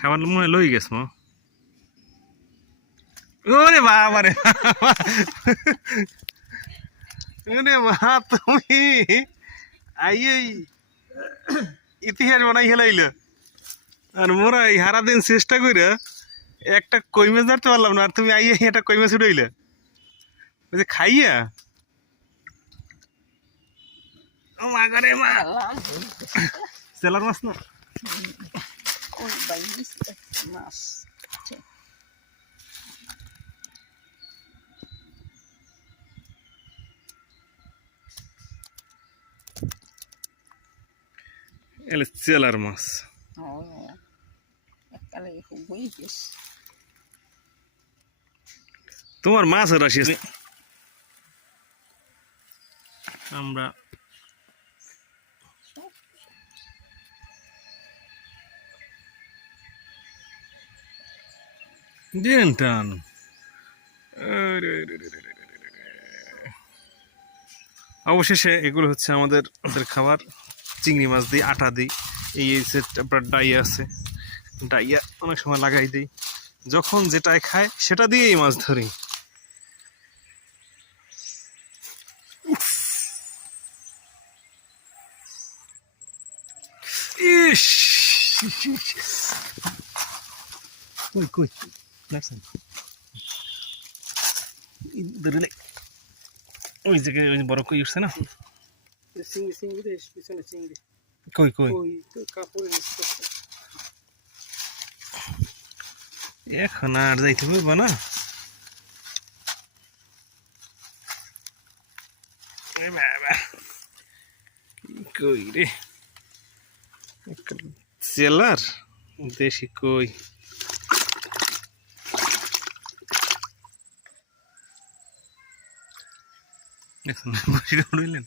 খাবার মনে লই গেছ মো ওরে বাবা রে ওরে মা তুমি আইয়ে ইতিহাস বানাই হেলাইল আর মোরা এই হারা দিন চেষ্টা কইরা একটা কই মাছ ধরতে পারলাম না আর তুমি আইয়ে একটা কই মাছ উঠাইলে ওই যে খাইয়া ও মা গরে মা সেলার মাছ না ওই বাইরে মাছ এলে সেলার মাছ ও এককালে হই গেছে তোমার মাছ রাশি আছে আমরা টান অবশেষে এগুলো হচ্ছে আমাদের খাবার চিংড়ি মাছ দিই আটা দিই এই আপনার ডাইয়া আছে ডাইয়া অনেক সময় লাগাই দিই যখন যেটাই খায় সেটা দিয়েই মাছ ধরি ইস কই কই লাগছেন ধরে ওই জায়গায় ওই বড় কই উঠছে না চিংড়ি চিংড়ি রে পিছনে চিংড়ি কই কই ওই তো কাপড়ে মিশতে এখন আর যাইতে পারবো না কই রে সেলার দেশি কই উড়াইলেন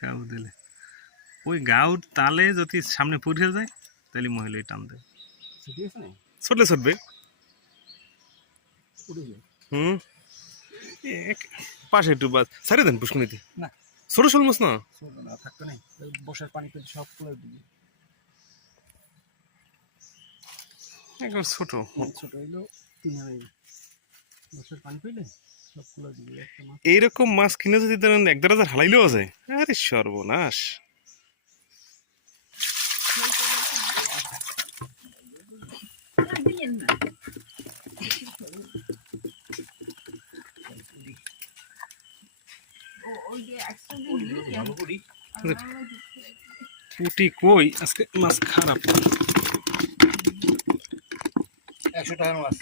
গাউ দিলে ওই গাউর তালে যদি সামনে পড়ে যায় তাহলে মহিলা টান দেয় ছুটলে ছুটবে হুম পাশে একটু বাস সারি দেন পুষ্কুনিতে না ছোট শোল মাছ না চলবে না থাকতো না বসার পানি পেয়ে সব ফুলে দিবি একদম ছোট ছোট হইলো 3 বসার পানি পেলে সব ফুলে দিবি একটা মাছ এইরকম মাছ কিনে যদি ধরেন 1,000 হালাইলেও যায় আরে সর্বনাশ পুটি কই আজকে মাছ খারাপ 100 টাকার মাছ